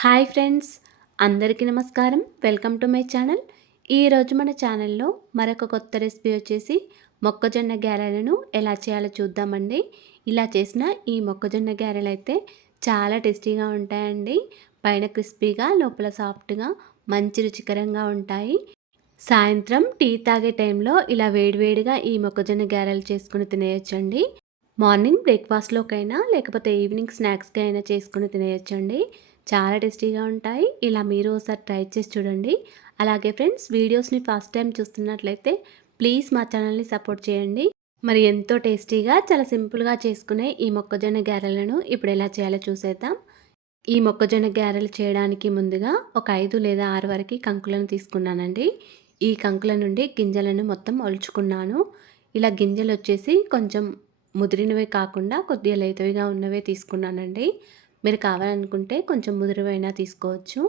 Hi friends, అందరికీ నమస్కారం. Welcome to my channel. ఈరోజు మన ఛానల్లో మరొక కొత్త రెసిపీ వచ్చేసి మొక్కజొన్న గారెలను ఎలా చేయాలో చూద్దామండి. ఇలా చేసిన ఈ మొక్కజొన్న గారెలు అయితే చాలా టేస్టీగా ఉంటాయండి. పైన క్రిస్పీగా, లోపల సాఫ్ట్గా, మంచి రుచికరంగా ఉంటాయి. సాయంత్రం టీ తాగే టైంలో ఇలా వేడివేడిగా ఈ మొక్కజొన్న గారెలు చేసుకుని తినేయొచ్చండి. మార్నింగ్ బ్రేక్ఫాస్ట్లోకైనా లేకపోతే ఈవినింగ్ స్నాక్స్కి అయినా చేసుకుని తినేయొచ్చండి. చాలా టేస్టీగా ఉంటాయి. ఇలా మీరు ఒకసారి ట్రై చేసి చూడండి. అలాగే ఫ్రెండ్స్, వీడియోస్ని ఫస్ట్ టైం చూస్తున్నట్లయితే ప్లీజ్ మా ఛానల్ని సపోర్ట్ చేయండి. మరి ఎంతో టేస్టీగా చాలా సింపుల్గా చేసుకునే ఈ మొక్కజొన్న గారెలను ఇప్పుడు ఎలా చేయాలో చూసేద్దాం. ఈ మొక్కజొన్న గారెలు చేయడానికి ముందుగా ఒక 5 లేదా 6 వరకు కంకులను తీసుకున్నానండి. ఈ కంకుల నుండి గింజలను మొత్తం ఒలుచుకున్నాను. ఇలా గింజలు వచ్చేసి కొంచెం ముదిరినవే కాకుండా కొద్దిగా లేతవిగా ఉన్నవే తీసుకున్నానండి. మీరు కావాలనుకుంటే కొంచెం ముదురువైనా తీసుకోవచ్చు.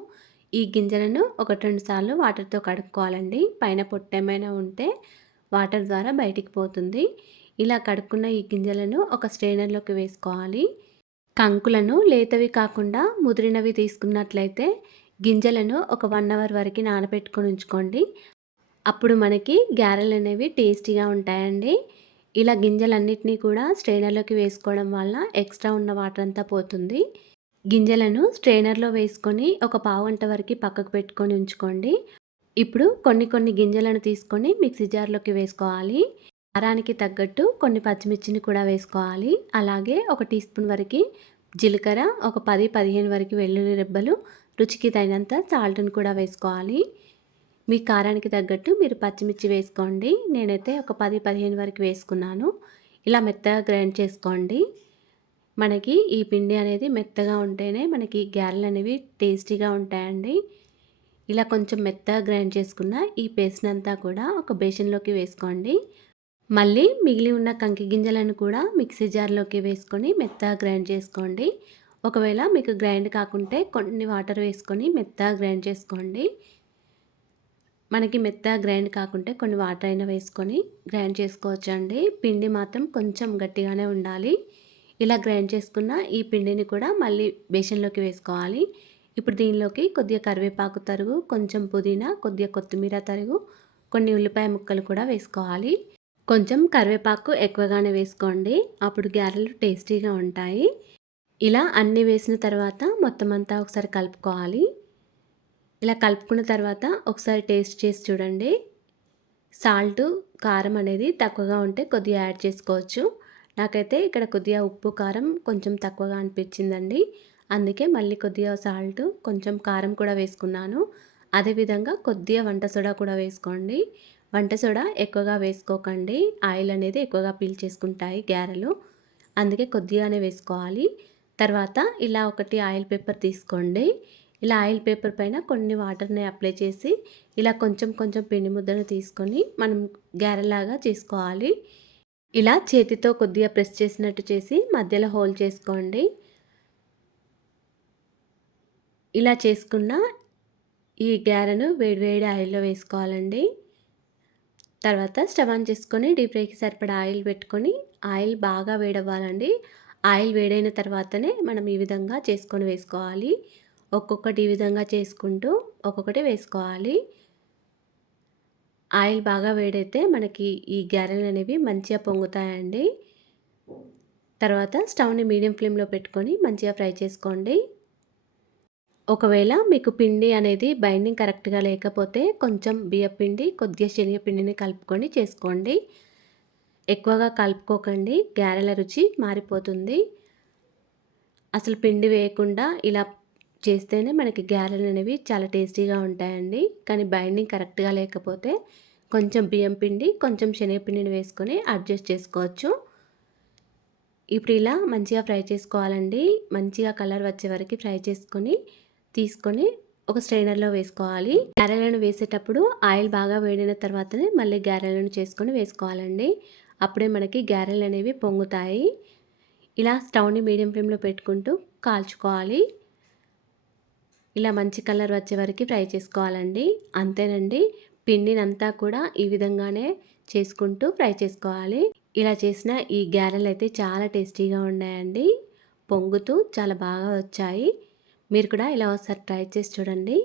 ఈ గింజలను 1, 2 సార్లు వాటర్తో కడుక్కోవాలండి. పైన పొట్టేమైనా ఉంటే వాటర్ ద్వారా బయటికి పోతుంది. ఇలా కడుక్కున్న ఈ గింజలను ఒక స్ట్రెయినర్లోకి వేసుకోవాలి. కంకులను లేతవి కాకుండా ముదిరినవి తీసుకున్నట్లయితే గింజలను ఒక 1 అవర్ వరకు నానబెట్టుకొని ఉంచుకోండి. అప్పుడు మనకి గారెలు అనేవి టేస్టీగా ఉంటాయండి. ఇలా గింజలన్నిటినీ కూడా స్ట్రెయినర్లోకి వేసుకోవడం వల్ల ఎక్స్ట్రా ఉన్న వాటర్ అంతా పోతుంది. గింజలను స్ట్రెయినర్లో వేసుకొని ఒక పావుగంట వరకు పక్కకు పెట్టుకొని ఉంచుకోండి. ఇప్పుడు కొన్ని గింజలను తీసుకొని మిక్సీ జార్లోకి వేసుకోవాలి. కారానికి తగ్గట్టు కొన్ని పచ్చిమిర్చిని కూడా వేసుకోవాలి. అలాగే ఒక టీ స్పూన్ వరకు జీలకర్ర, ఒక 10-15 వరకు వెల్లుల్లి రెబ్బలు, రుచికి తగినంత సాల్ట్ని కూడా వేసుకోవాలి. మీ కారానికి తగ్గట్టు మీరు పచ్చిమిర్చి వేసుకోండి. నేనైతే ఒక 10-15 వరకు వేసుకున్నాను. ఇలా మెత్తగా గ్రైండ్ చేసుకోండి. మనకి ఈ పిండి అనేది మెత్తగా ఉంటేనే మనకి గారెలు అనేవి టేస్టీగా ఉంటాయండి. ఇలా కొంచెం మెత్తగా గ్రైండ్ చేసుకున్న ఈ పేస్ట్ అంతా కూడా ఒక బేషన్లోకి వేసుకోండి. మళ్ళీ మిగిలి ఉన్న కంకి గింజలను కూడా మిక్సీ జార్లోకి వేసుకొని మెత్తగా గ్రైండ్ చేసుకోండి. ఒకవేళ మీకు గ్రైండ్ కాకుంటే కొన్ని వాటర్ వేసుకొని మెత్తగా గ్రైండ్ చేసుకోండి. మనకి మెత్తగా గ్రైండ్ కాకుంటే కొన్ని వాటర్ అయినా వేసుకొని గ్రైండ్ చేసుకోవచ్చండి. పిండి మాత్రం కొంచెం గట్టిగానే ఉండాలి. ఇలా గ్రైండ్ చేసుకున్న ఈ పిండిని కూడా మళ్ళీ బేషన్లోకి వేసుకోవాలి. ఇప్పుడు దీనిలోకి కొద్దిగా కరివేపాకు తరుగు, కొంచెం పుదీనా, కొద్దిగా కొత్తిమీర తరుగు, కొన్ని ఉల్లిపాయ ముక్కలు కూడా వేసుకోవాలి. కొంచెం కరివేపాకు ఎక్కువగానే వేసుకోండి. అప్పుడు గారెలు టేస్టీగా ఉంటాయి. ఇలా అన్నీ వేసిన తర్వాత మొత్తం అంతా ఒకసారి కలుపుకోవాలి. ఇలా కలుపుకున్న తర్వాత ఒకసారి టేస్ట్ చేసి చూడండి. సాల్ట్, కారం అనేది తక్కువగా ఉంటే కొద్దిగా యాడ్ చేసుకోవచ్చు. నాకైతే ఇక్కడ కొద్దిగా ఉప్పు, కారం కొంచెం తక్కువగా అనిపించిందండి. అందుకే మళ్ళీ కొద్దిగా సాల్ట్, కొంచెం కారం కూడా వేసుకున్నాను. అదేవిధంగా కొద్దిగా వంట సోడా కూడా వేసుకోండి. వంట సోడా ఎక్కువగా వేసుకోకండి. ఆయిల్ అనేది ఎక్కువగా పీల్చేసుకుంటాయి గారెలు. అందుకే కొద్దిగానే వేసుకోవాలి. తర్వాత ఇలా ఒకటి ఆయిల్ పేపర్ తీసుకోండి. ఇలా ఆయిల్ పేపర్ పైన కొన్ని వాటర్ని అప్లై చేసి ఇలా కొంచెం పిండి ముద్దను తీసుకొని మనం గారెలాగా చేసుకోవాలి. ఇలా చేతితో కొద్దిగా ప్రెస్ చేసినట్టు చేసి మధ్యలో హోల్ చేసుకోండి. ఇలా చేసుకున్న ఈ గారెను వేడివేడి ఆయిల్లో వేసుకోవాలండి. తర్వాత స్టవ్ ఆన్ చేసుకొని డీప్ ఫ్రైకి సరిపడా ఆయిల్ పెట్టుకొని ఆయిల్ బాగా వేడవ్వాలండి. ఆయిల్ వేడైన తర్వాతనే మనం ఈ విధంగా చేసుకొని వేసుకోవాలి. ఒక్కొక్కటి ఈ విధంగా చేసుకుంటూ ఒక్కొక్కటి వేసుకోవాలి. ఆయిల్ బాగా వేడైతే మనకి ఈ గారెలు అనేవి మంచిగా పొంగుతాయండి. తర్వాత స్టవ్ని మీడియం ఫ్లేమ్లో పెట్టుకొని మంచిగా ఫ్రై చేసుకోండి. ఒకవేళ మీకు పిండి అనేది బైండింగ్ కరెక్ట్గా లేకపోతే కొంచెం బియ్యపిండి, కొద్దిగా శనగపిండిని కలుపుకొని చేసుకోండి. ఎక్కువగా కలుపుకోకండి, గారెల రుచి మారిపోతుంది. అసలు పిండి వేయకుండా ఇలా చేస్తేనే మనకి గారెలు అనేవి చాలా టేస్టీగా ఉంటాయండి. కానీ బైండింగ్ కరెక్ట్గా లేకపోతే కొంచెం బియ్యం పిండి, కొంచెం శనగపిండిని వేసుకొని అడ్జస్ట్ చేసుకోవచ్చు. ఇప్పుడు ఇలా మంచిగా ఫ్రై చేసుకోవాలండి. మంచిగా కలర్ వచ్చే వరకు ఫ్రై చేసుకొని తీసుకొని ఒక స్ట్రైనర్లో వేసుకోవాలి. గారెలను వేసేటప్పుడు ఆయిల్ బాగా వేడిన తర్వాతనే మళ్ళీ గారెలను చేసుకొని వేసుకోవాలండి. అప్పుడే మనకి గారెలు అనేవి పొంగుతాయి. ఇలా స్టవ్ని మీడియం ఫ్లేమ్లో పెట్టుకుంటూ కాల్చుకోవాలి. ఇలా మంచి కలర్ వచ్చే వరకు ఫ్రై చేసుకోవాలండి. అంతేనండి, పిండిని అంతా కూడా ఈ విధంగానే చేసుకుంటూ ఫ్రై చేసుకోవాలి. ఇలా చేసిన ఈ గారెలు అయితే చాలా టేస్టీగా ఉన్నాయండి. పొంగుతూ చాలా బాగా వచ్చాయి. మీరు కూడా ఇలా ఒకసారి ట్రై చేసి చూడండి.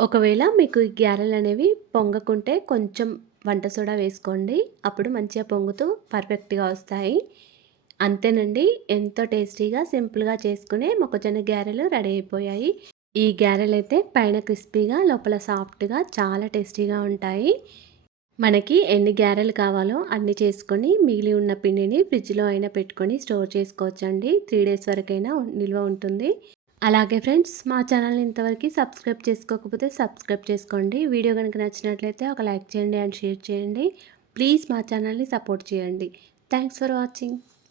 ఒకవేళ మీకు ఈ గారెలనేవి పొంగకుంటే కొంచెం వంట సోడా వేసుకోండి. అప్పుడు మంచిగా పొంగుతూ పర్ఫెక్ట్‌గా వస్తాయి. అంతేనండి. ఎంతో టేస్టీగా, సింపుల్‌గా చేసుకునే మొక్కజొన్న గారెలు రెడీ అయిపోయాయి. ఈ గారెలైతే పైన క్రిస్పీగా, లోపల సాఫ్ట్‌గా చాలా టేస్టీగా ఉంటాయి. మనకి ఎన్ని గారెలు కావాలో అన్ని చేసుకొని, మిగిలి ఉన్న పిండిని ఫ్రిడ్జ్‌లో అయినా పెట్టుకొని స్టోర్ చేసుకోవచ్చండి. 3 డేస్ వరకైనా నిల్వ ఉంటుంది. అలాగే ఫ్రెండ్స్, మా ఛానల్‌ని ఇంతవరకు సబ్స్క్రైబ్ చేసుకోకపోతే సబ్స్క్రైబ్ చేసుకోండి. వీడియో గనుక నచ్చినట్లయితే ఒక లైక్ చేయండి అండ్ షేర్ చేయండి. ప్లీజ్ మా ఛానల్‌ని సపోర్ట్ చేయండి. Thanks for watching.